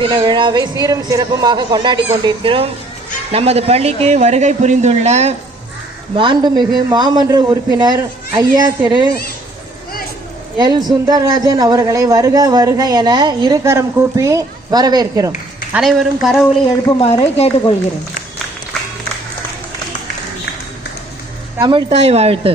தின விழாவை சீரும் சிறப்புமாக கொண்டாடி கொண்டிருக்கிறோம். நமது பள்ளிக்கு வருகை புரிந்துள்ள மாண்புமிகு மாமன்ற உறுப்பினர் ஐயா திரு எல் சுந்தரராஜன் அவர்களை வருக வருக என இருகரம் கூப்பி வரவேற்கிறோம். அனைவரும் கரவொலி எழுப்புமாறு கேட்டுக்கொள்கிறேன். தமிழ்தாய் வாழ்த்து.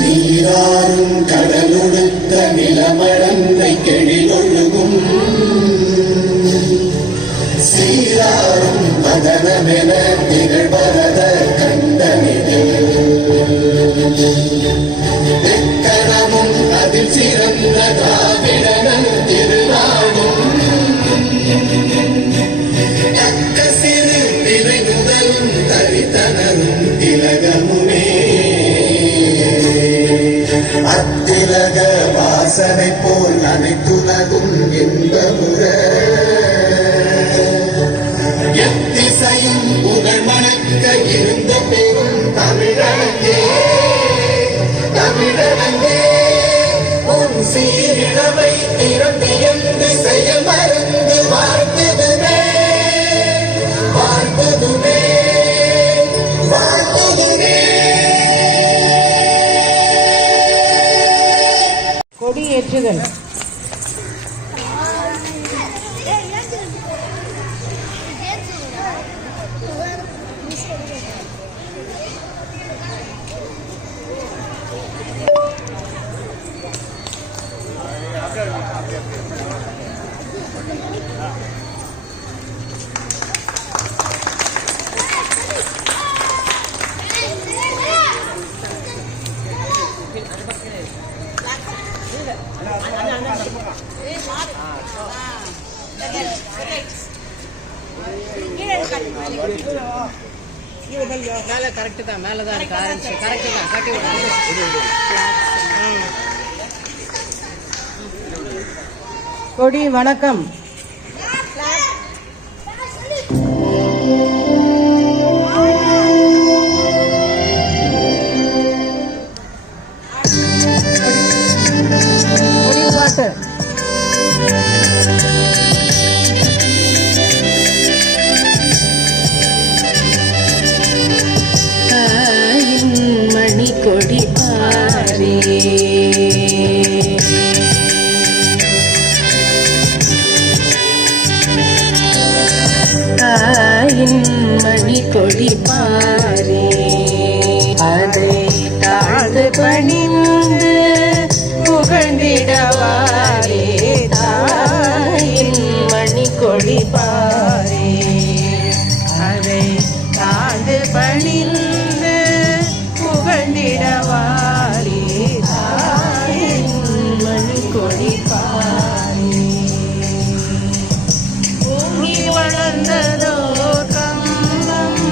நீராறும் கடலுடுத்த நிலமழந்தை கெழிலொழுகும் சீராறும் பதனமென திகழ்வரத கண்டனிலே எக்கணமும் அதில் சிறந்த திராவிடனன் திருநாடும் தக்க சிறு நிறை முதலும் தரித்தனரும் திலகமுமே அத்திலக வாசனை போல் அனைத்துலகும் இன்பமுற எத்திசையும் புகழ் மணக்க இருந்த பெரும் தமிழனங்கே தமிழனங்கே உன் சீரிழமை திறந்தியந்து செயல் மறந்து வாழ்ந்ததுமே வாழ்ந்ததுமே வாழ்ந்ததுமே. கொடியேற்றுதல். மேல கரெக்ட் தான், மேலதான் இருக்கு ஆரம்பிச்சு கரெக்ட் தான் கட்டி கொடி வணக்கம். கொடி பாட்டு. கொடி பாரே தாயின் மணி கொடி பாரே அதை தாழ்ந்து பணிந்து புகழ்ந்திடவாரே தாயின் மணி கொடி பாரே அதை தாழ்ந்து பணிந்து புகழ்ந்திடவாரே தாயின் மணி கொடி பாரே ஓங்கி வளர்ந்ததோ கம்பம்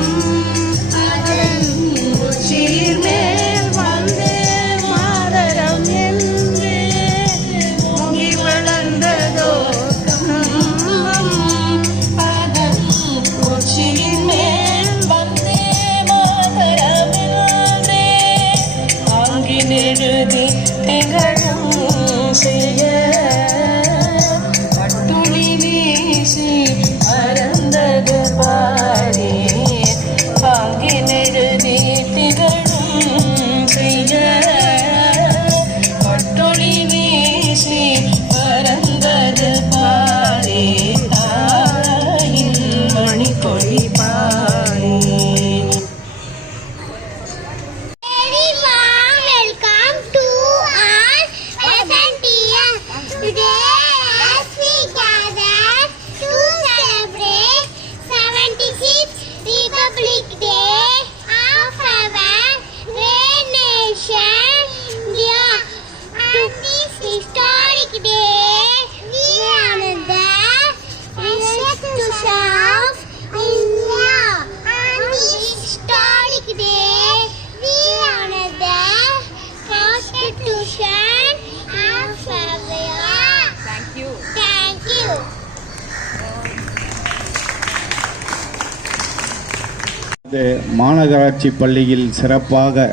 இந்த மாநகராட்சி பள்ளியில் சிறப்பாக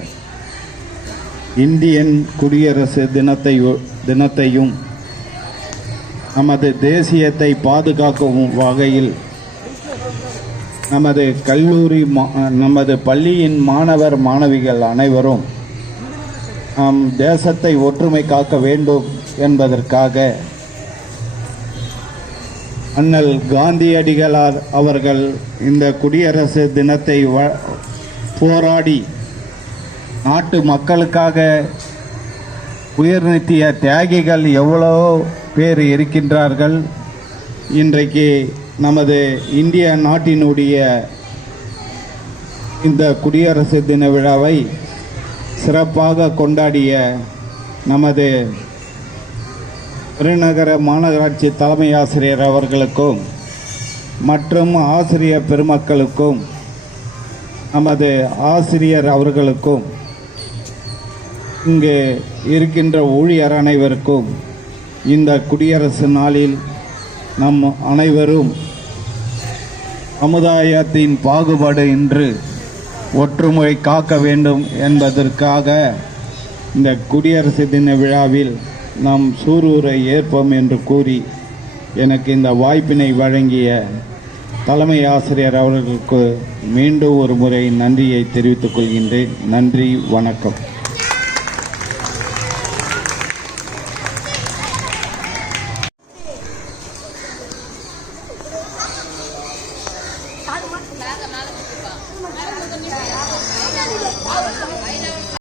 இந்தியன் குடியரசு தினத்தையும் நமது தேசியத்தை பாதுகாக்கும் வகையில் நமது பள்ளியின் மாணவர் மாணவிகள் அனைவரும் நம் தேசத்தை ஒற்றுமை காக்க வேண்டும் என்பதற்காக அண்ணல் காந்தியடிகளார் அவர்கள் இந்த குடியரசு தினத்தை போராடி நாட்டு மக்களுக்காக உயிர் நீத்திய தியாகிகள் எவ்வளோ பேர் இருக்கின்றார்கள். இன்றைக்கு நமது இந்திய நாட்டினுடைய இந்த குடியரசு தின விழாவை சிறப்பாக கொண்டாடிய நமது பெருநகர மாநகராட்சி தலைமை ஆசிரியர் அவர்களுக்கும் மற்றும் ஆசிரியர் பெருமக்களுக்கும் நமது ஆசிரியர் அவர்களுக்கும் இங்கு இருக்கின்ற ஊழியர் அனைவருக்கும் இந்த குடியரசு நாளில் நம் அனைவரும் சமுதாயத்தின் பாகுபாடு இன்று ஒற்றுமை காக்க வேண்டும் என்பதற்காக இந்த குடியரசு தின விழாவில் நாம் சூரூரை ஏற்போம் என்று கூறி எனக்கு இந்த வாய்ப்பினை வழங்கிய தலைமை ஆசிரியர் அவர்களுக்கு மீண்டும் ஒரு முறை நன்றியை தெரிவித்துக் கொள்கின்றேன். நன்றி, வணக்கம்.